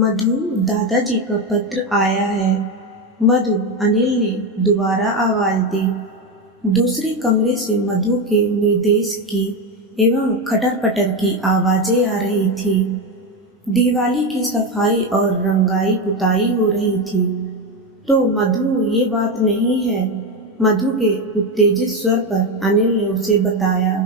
मधु, दादाजी का पत्र आया है। मधु, अनिल ने दोबारा आवाज दी। दूसरे कमरे से मधु के निर्देश की एवं खटर पटर की आवाजें आ रही थी। दिवाली की सफाई और रंगाई पुताई हो रही थी। तो मधु, ये बात नहीं है। मधु के उत्तेजित स्वर पर अनिल ने उसे बताया,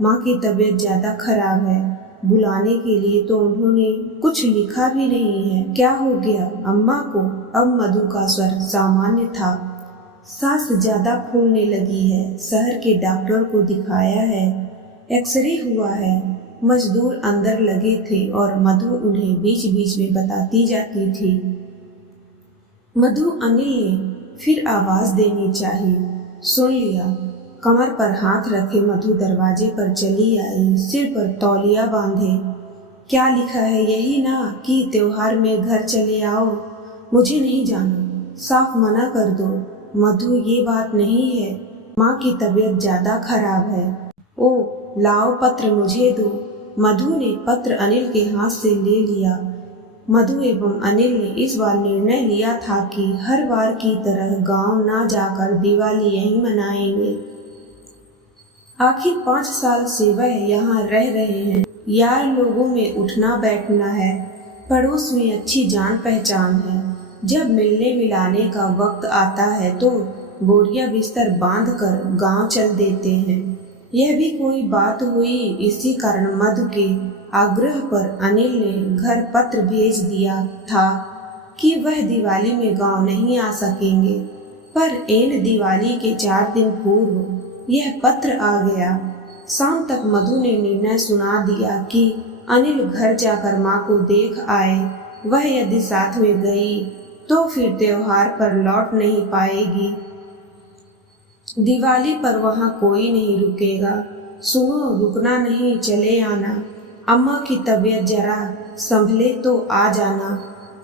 माँ की तबीयत ज्यादा खराब है। बुलाने के लिए तो उन्होंने कुछ लिखा भी नहीं है। क्या हो गया अम्मा को? अब मधु का स्वर सामान्य था। सांस ज्यादा फूलने लगी है। शहर के डॉक्टर को दिखाया है, एक्सरे हुआ है। मजदूर अंदर लगे थे और मधु उन्हें बीच बीच में बताती जाती थी। मधु, अनिल ने फिर आवाज देनी चाहिए। सुन लिया। कमर पर हाथ रखे मधु दरवाजे पर चली आई, सिर पर तौलिया बांधे। क्या लिखा है? यही ना कि त्योहार में घर चले आओ। मुझे नहीं जाना, साफ मना कर दो। मधु, ये बात नहीं है। माँ की तबीयत ज्यादा खराब है। ओ, लाओ पत्र मुझे दो। मधु ने पत्र अनिल के हाथ से ले लिया। मधु एवं अनिल ने इस बार निर्णय लिया था कि हर बार की तरह गांव ना जाकर दिवाली यहीं मनाएंगे। आखिर 5 साल से वह यहाँ रह रहे हैं। यार लोगों में उठना बैठना है, पड़ोस में अच्छी जान पहचान है। जब मिलने मिलाने का वक्त आता है तो बोरिया बिस्तर बांध कर गाँव चल देते हैं। यह भी कोई बात हुई। इसी कारण मधु के आग्रह पर अनिल ने घर पत्र भेज दिया था कि वह दिवाली में गांव नहीं आ सकेंगे। पर ऐन दिवाली के 4 दिन पूर्व यह पत्र आ गया। शाम तक मधु ने निर्णय सुना दिया कि अनिल घर जाकर माँ को देख आए। वह यदि साथ में गई तो फिर त्योहार पर लौट नहीं पाएगी। दिवाली पर वहाँ कोई नहीं रुकेगा। सुनो, रुकना नहीं, चले आना। अम्मा की तबीयत जरा संभले तो आ जाना।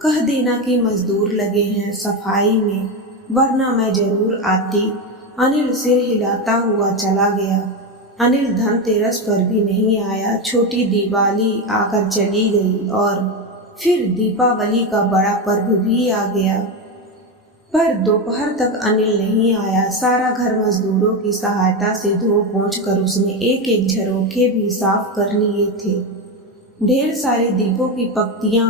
कह देना कि मजदूर लगे हैं सफाई में, वरना मैं जरूर आती। अनिल सिर हिलाता हुआ चला गया। अनिल धनतेरस पर भी नहीं आया। छोटी दिवाली आकर चली गई और फिर दीपावली का बड़ा पर्व भी आ गया। पर दोपहर तक अनिल नहीं आया। सारा घर मजदूरों की सहायता से धो पोंछ कर उसने एक एक झरोखे भी साफ कर लिए थे। ढेर सारे दीपों की पत्तियां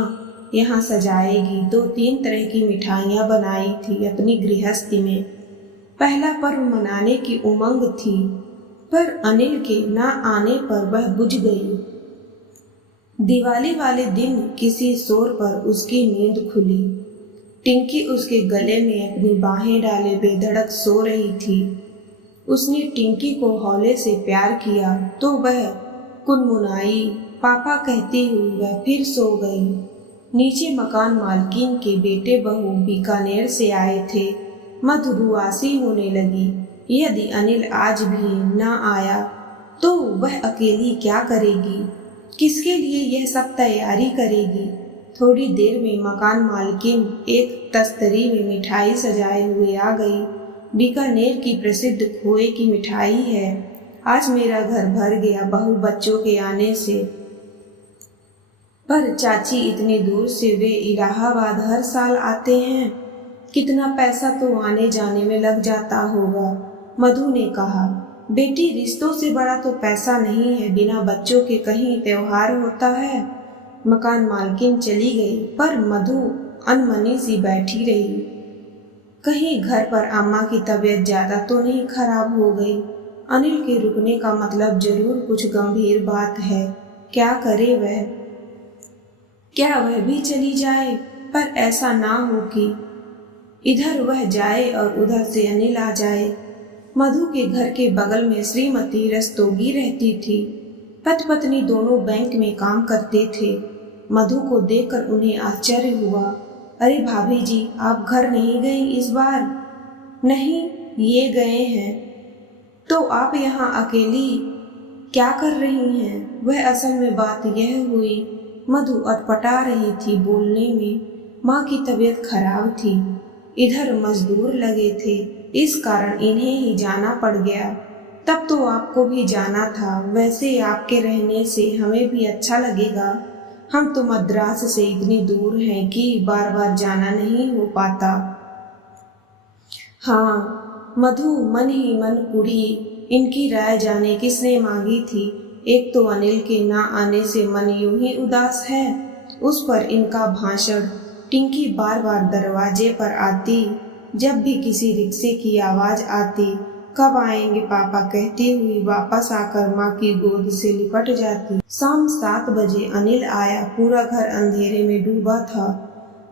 यहाँ सजाएगी। 2-3 तरह की मिठाइयाँ बनाई थी अपनी गृहस्थी में। पहला पर्व मनाने की उमंग थी, पर अनिल के न आने पर वह बुझ गई। दिवाली वाले दिन किसी शोर पर उसकी नींद खुली। टिंकी उसके गले में अपनी बाहें डाले बेधड़क सो रही थी। उसने टिंकी को हौले से प्यार किया तो वह कुनमुनाई, पापा कहती हुई वह फिर सो गई। नीचे मकान मालकिन के बेटे बहू बीकानेर से आए थे। मधुरुआसी होने लगी। यदि अनिल आज भी न आया तो वह अकेली क्या करेगी? किसके लिए यह सब तैयारी करेगी? थोड़ी देर में मकान मालकिन एक तस्तरी में मिठाई सजाए हुए आ गई। बीकानेर की प्रसिद्ध खोए की मिठाई है। आज मेरा घर भर गया बहू बच्चों के आने से। पर चाची, इतनी दूर से वे इलाहाबाद हर साल आते हैं। कितना पैसा तो आने जाने में लग जाता होगा। मधु ने कहा, बेटी, रिश्तों से बड़ा तो पैसा नहीं है। बिना बच्चों के कहीं त्योहार होता है। मकान मालकिन चली गई, पर मधु अनमनी सी बैठी रही। कहीं घर पर अम्मा की तबीयत ज्यादा तो नहीं खराब हो गई। अनिल के रुकने का मतलब जरूर कुछ गंभीर बात है। क्या करे वह? क्या वह भी चली जाए? पर ऐसा ना हो कि इधर वह जाए और उधर से अनिल आ जाए। मधु के घर के बगल में श्रीमती रस्तोगी रहती थी। पति पत्नी दोनों बैंक में काम करते थे। मधु को देखकर उन्हें आश्चर्य हुआ। अरे भाभी जी, आप घर नहीं गई इस बार? नहीं, ये गए हैं। तो आप यहाँ अकेली क्या कर रही हैं? वह असल में बात यह हुई, मधु अटपटा रही थी बोलने में। माँ की तबीयत खराब थी, इधर मजदूर लगे थे, इस कारण इन्हें ही जाना पड़ गया। तब तो आपको भी जाना था। वैसे आपके रहने से हमें भी अच्छा लगेगा। हम तो मद्रास से इतनी दूर हैं कि बार बार जाना नहीं हो पाता। हाँ, मधु मन ही मन कुढ़ी। इनकी राय जाने किसने मांगी थी। एक तो अनिल के ना आने से मन यूं ही उदास है, उस पर इनका भाषण। टिंकी बार बार दरवाजे पर आती, जब भी किसी रिक्शे की आवाज आती, कब आएंगे पापा कहती हुई वापस आकर माँ की गोद से लिपट जाती। शाम 7 बजे अनिल आया। पूरा घर अंधेरे में डूबा था,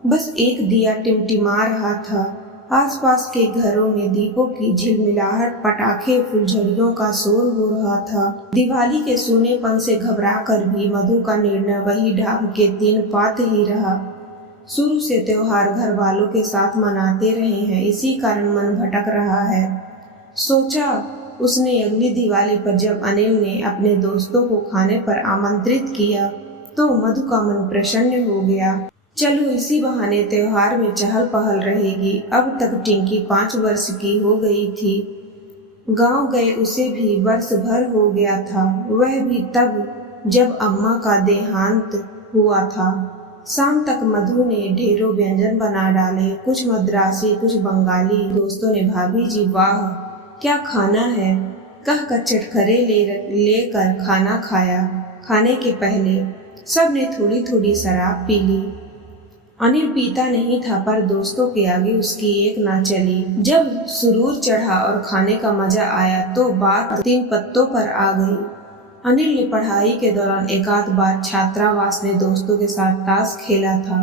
बस एक दिया टिमटिमा रहा था। आसपास के घरों में दीपों की झिलमिलाहट, पटाखे, फुलझड़ियों का शोर हो रहा था। दिवाली के सूनेपन से घबराकर भी मधु का निर्णय वही ढाक के 3 पात ही रहा। शुरू से त्योहार घर वालों के साथ मनाते रहे हैं, इसी कारण मन भटक रहा है। सोचा उसने अगली दिवाली पर जब अनिल ने अपने दोस्तों को खाने पर आमंत्रित किया तो मधु का मन प्रसन्न हो गया। चलो इसी बहाने त्योहार में चहल पहल रहेगी। अब तक टिंकी 5 वर्ष की हो गई थी। गांव गए उसे भी वर्ष भर हो गया था, वह भी तब जब अम्मा का देहांत हुआ था। शाम तक मधु ने ढेरों व्यंजन बना डाले, कुछ मद्रासी कुछ बंगाली। दोस्तों ने भाभी जी वाह क्या खाना है कह कर चटखरे लेकर खाना खाया। खाने के पहले सब ने थोड़ी थोड़ी शराब पी ली। अनिल पीता नहीं था, पर दोस्तों के आगे उसकी एक ना चली। जब सुरूर चढ़ा और खाने का मजा आया तो बात 3 पत्तों पर आ गई। अनिल ने पढ़ाई के दौरान एकाध बार छात्रावास में दोस्तों के साथ ताश खेला था।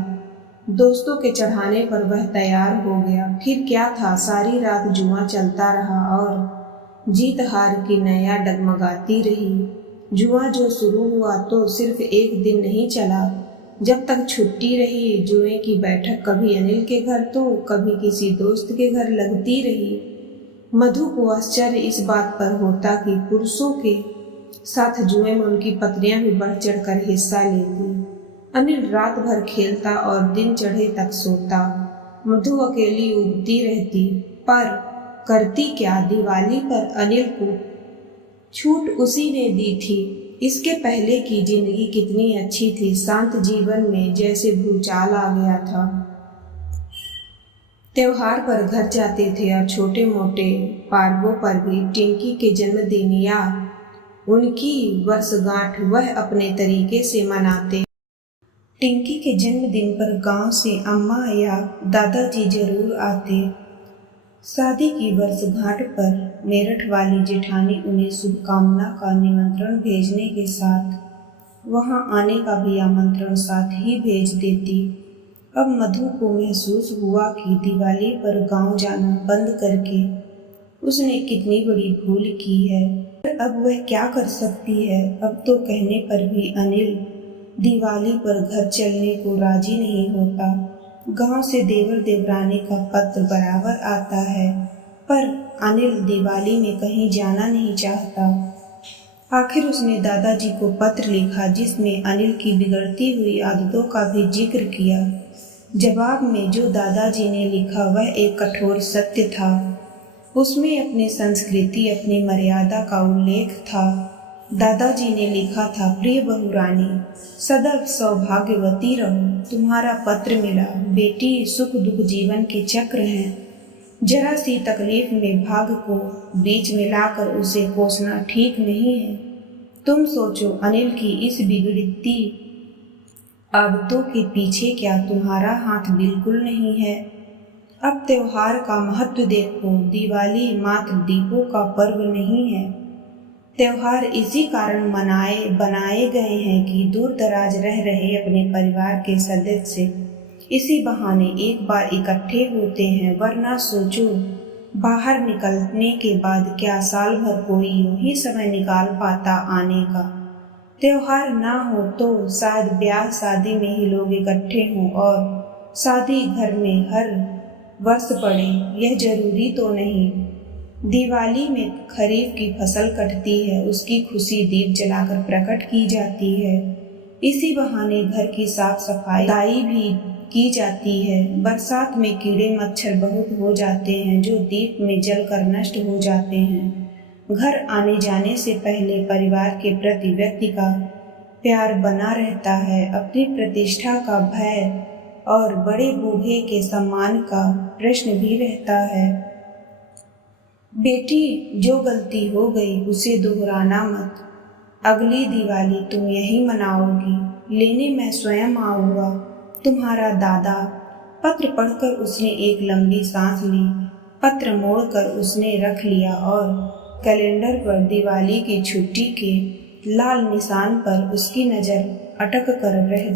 दोस्तों के चढ़ाने पर वह तैयार हो गया। फिर क्या था, सारी रात जुआ चलता रहा और जीत हार की नैया डगमगाती रही। जुआ जो शुरू हुआ तो सिर्फ एक दिन नहीं चला, जब तक छुट्टी रही जुए की बैठक कभी अनिल के घर तो कभी किसी दोस्त के घर लगती रही। मधु को आश्चर्य इस बात पर होता कि पुरुषों के साथ जुए में उनकी पत्नियां भी बढ़ चढ़कर हिस्सा लेती। अनिल रात भर खेलता और दिन चढ़े तक सोता। मधु अकेली उबती रहती, पर करती क्या। दिवाली पर अनिल को छूट उसी ने दी थी। इसके पहले की जिंदगी कितनी अच्छी थी, शांत जीवन में जैसे भूचाल आ गया था। त्योहार पर घर जाते थे और छोटे मोटे पर्वों पर भी टिंकी के जन्मदिन या उनकी वर्षगांठ वह अपने तरीके से मनाते। टिंकी के जन्मदिन पर गांव से अम्मा या दादाजी जरूर आते। शादी की वर्षगांठ पर मेरठ वाली जेठानी उन्हें शुभकामना का निमंत्रण भेजने के साथ वहां आने का भी आमंत्रण साथ ही भेज देती। अब मधु को महसूस हुआ कि दिवाली पर गांव जाना बंद करके उसने कितनी बड़ी भूल की है। अब वह क्या कर सकती है। अब तो कहने पर भी अनिल दिवाली पर घर चलने को राजी नहीं होता। गांव से देवर देवरानी का पत्र बराबर आता है, पर अनिल दिवाली में कहीं जाना नहीं चाहता। आखिर उसने दादाजी को पत्र लिखा जिसमें अनिल की बिगड़ती हुई आदतों का भी जिक्र किया। जवाब में जो दादाजी ने लिखा वह एक कठोर सत्य था। उसमें अपनी संस्कृति अपनी मर्यादा का उल्लेख था। दादाजी ने लिखा था, प्रिय बहू रानी, सदैव सौभाग्यवती रहो। तुम्हारा पत्र मिला। बेटी, सुख दुख जीवन के चक्र हैं। जरा सी तकलीफ में भाग को बीच में लाकर उसे कोसना ठीक नहीं है। तुम सोचो, अनिल की इस बिगड़ती आदतों के पीछे क्या तुम्हारा हाथ बिल्कुल नहीं है। अब त्योहार का महत्व देखो। दिवाली मात्र दीपों का पर्व नहीं है। त्योहार इसी कारण बनाए गए हैं कि दूर दराज रह रहे अपने परिवार के सदस्य इसी बहाने एक बार इकट्ठे होते हैं। वरना सोचो, बाहर निकलने के बाद क्या साल भर कोई यूं ही समय निकाल पाता आने का। त्योहार ना हो तो शायद ब्याह शादी में ही लोग इकट्ठे हों और शादी घर में हर वर्ष पड़े, यह जरूरी तो नहीं। दिवाली में खरीफ की फसल कटती है, उसकी खुशी दीप जलाकर प्रकट की जाती है। इसी बहाने घर की साफ सफाई भी की जाती है। बरसात में कीड़े मच्छर बहुत हो जाते हैं जो दीप में जलकर नष्ट हो जाते हैं। घर आने जाने से पहले परिवार के प्रति व्यक्ति का प्यार बना रहता है, अपनी प्रतिष्ठा का भय और बड़े बूढ़े के सम्मान का प्रश्न भी रहता है। बेटी, जो गलती हो गई उसे दोहराना मत। अगली दिवाली तुम यही मनाओगी, लेने मैं स्वयं आऊँगा। तुम्हारा दादा। पत्र पढ़कर उसने एक लंबी सांस ली। पत्र मोड़कर उसने रख लिया और कैलेंडर पर दिवाली की छुट्टी के लाल निशान पर उसकी नज़र अटक कर रह गई।